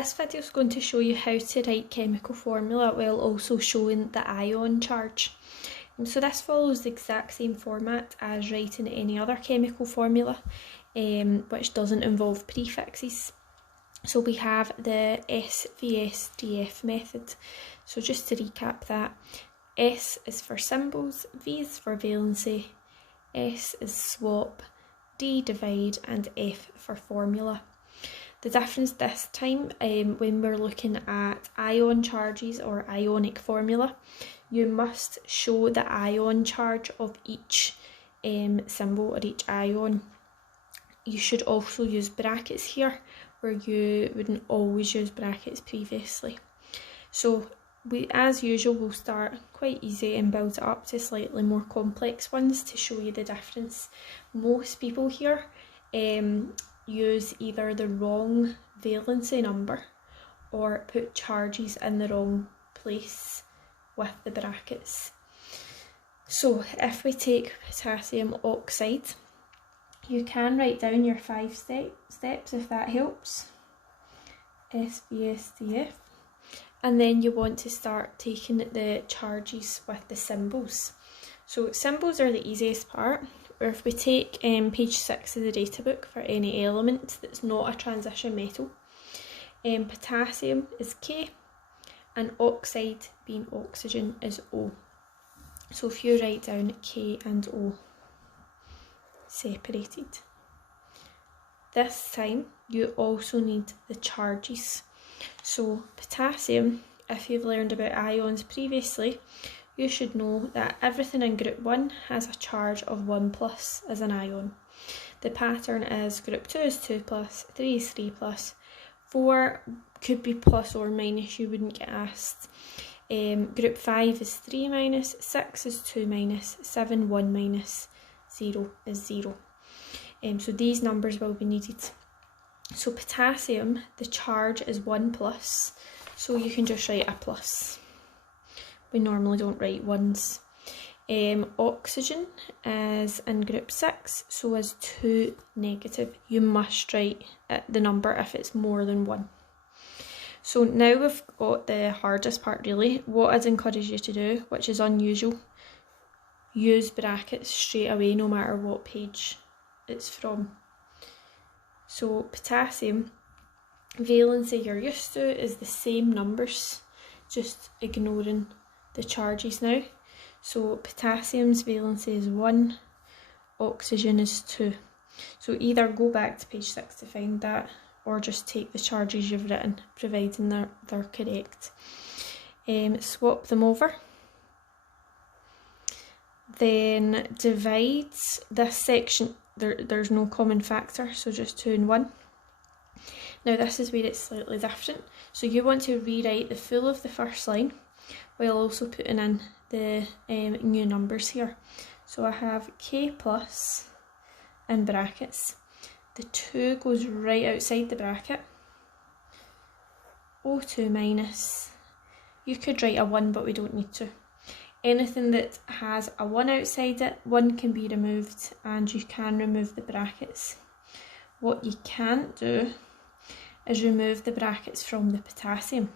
This video is going to show you how to write chemical formula while also showing the ion charge. So this follows the exact same format as writing any other chemical formula, which doesn't involve prefixes. So we have the SVSDF method. So just to recap that, S is for symbols, V is for valency, S is swap, D divide, and F for formula. The difference this time, when we're looking at ion charges or ionic formula, you must show the ion charge of each symbol or each ion. You should also use brackets here, where you wouldn't always use brackets previously. So we, as usual, will start quite easy and build it up to slightly more complex ones to show you the difference. Most people here use either the wrong valency number or put charges in the wrong place with the brackets. So if we take potassium oxide, you can write down your 5 steps if that helps. SVSDF. And then you want to start taking the charges with the symbols. So symbols are the easiest part. Or if we take page 6 of the data book for any element that's not a transition metal, potassium is K and oxide, being oxygen, is O. So if you write down K and O separated. This time you also need the charges. So potassium, if you've learned about ions previously, you should know that everything in group 1 has a charge of 1+ as an ion. The pattern is group 2 is 2+, 3 is 3+, 4 could be plus or minus, you wouldn't get asked. Group 5 is 3-, 6 is 2-, 7 1-, 0 is 0. So these numbers will be needed. So potassium, the charge is 1+, so you can just write a plus. We normally don't write ones. Oxygen is in group 6, so is 2-. You must write the number if it's more than 1. So now we've got the hardest part really. What I'd encourage you to do, which is unusual, use brackets straight away no matter what page it's from. So potassium, valency you're used to is the same numbers, just ignoring the charges now. So potassium's valency is 1, oxygen is 2. So either go back to page 6 to find that, or just take the charges you've written, providing they're correct. Swap them over. Then divide this section. There's no common factor, so just 2 and 1. Now this is where it's slightly different. So you want to rewrite the full of the first line, while also putting in the new numbers here. So I have K plus in brackets. The 2 goes right outside the bracket. O2 minus. You could write a 1, but we don't need to. Anything that has a 1 outside it, 1 can be removed, and you can remove the brackets. What you can't do is remove the brackets from the potassium,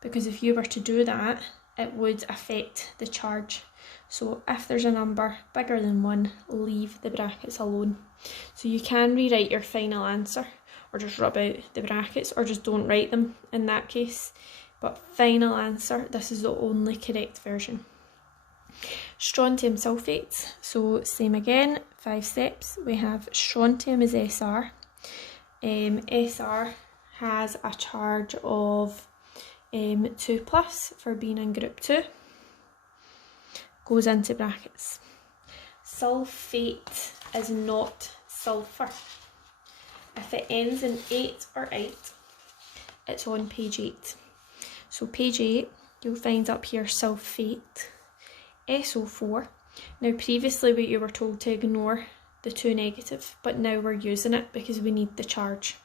because if you were to do that, it would affect the charge. So if there's a number bigger than 1, leave the brackets alone. So you can rewrite your final answer, or just rub out the brackets, or just don't write them in that case. But final answer, this is the only correct version. Strontium sulfate, so same again, 5 steps. We have strontium is SR. SR has a charge of 2+ for being in group 2, goes into brackets. Sulfate is not sulfur. If it ends in 8 or 8, it's on page 8. So page 8, you'll find up here sulfate, SO4. Now previously you were told to ignore the 2-, but now we're using it because we need the charge.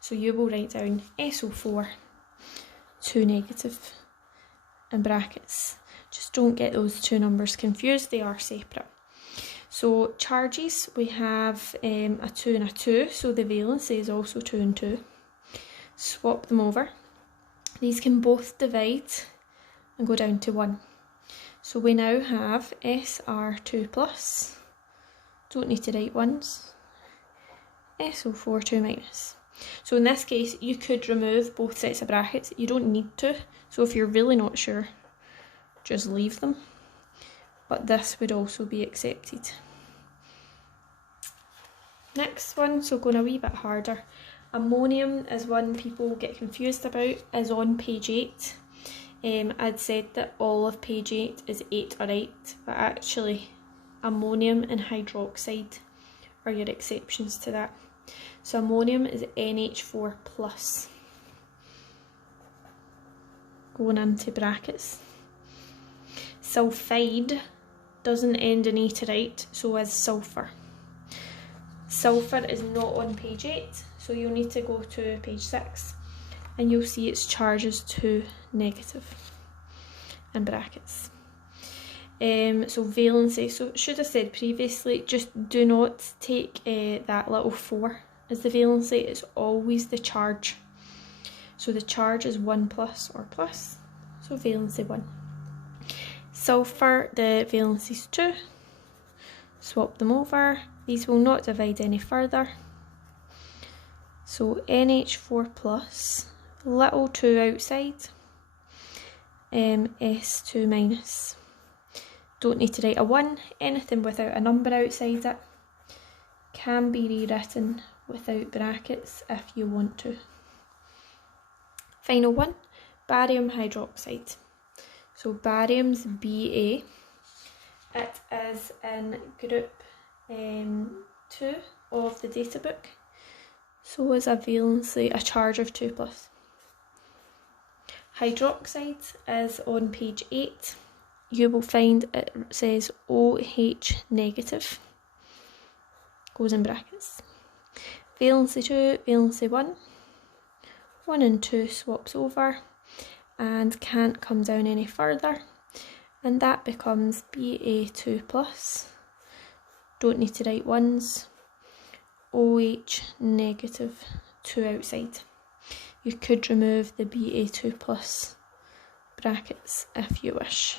So you will write down SO4, 2- in brackets. Just don't get those two numbers confused, they are separate. So charges, we have a 2 and a 2, so the valency is also 2 and 2. swap them over. These can both divide and go down to 1. So we now have SR2 plus, don't need to write ones, SO4 2 minus. So in this case, you could remove both sets of brackets. You don't need to. So if you're really not sure, just leave them. But this would also be accepted. Next one, so going a wee bit harder. Ammonium is one people get confused about, is on page 8. I'd said that all of page 8 is 8 or 8, but actually ammonium and hydroxide are your exceptions to that. So ammonium is NH4 plus, going into brackets. Sulfide doesn't end in E to write, so is sulphur. Sulphur is not on page 8, so you'll need to go to page 6 and you'll see its charge is 2 negative in brackets. So valency, so should have said previously, just do not take that little 4 as the valency, it's always the charge. So the charge is 1 plus or plus, so valency 1. Sulphur, the valency is 2, swap them over, these will not divide any further. So NH4 plus, little 2 outside, S2 minus. Don't need to write a 1, anything without a number outside it can be rewritten without brackets if you want to. Final one, barium hydroxide. So barium's Ba, it is in group 2 of the data book, so is a valency, a charge of 2 plus. Hydroxide is on page 8. You will find it says OH negative, goes in brackets. Valency 2, valency 1, 1 and 2 swaps over and can't come down any further, and that becomes Ba2 plus, don't need to write ones, OH negative 2 outside. You could remove the Ba2 plus brackets if you wish.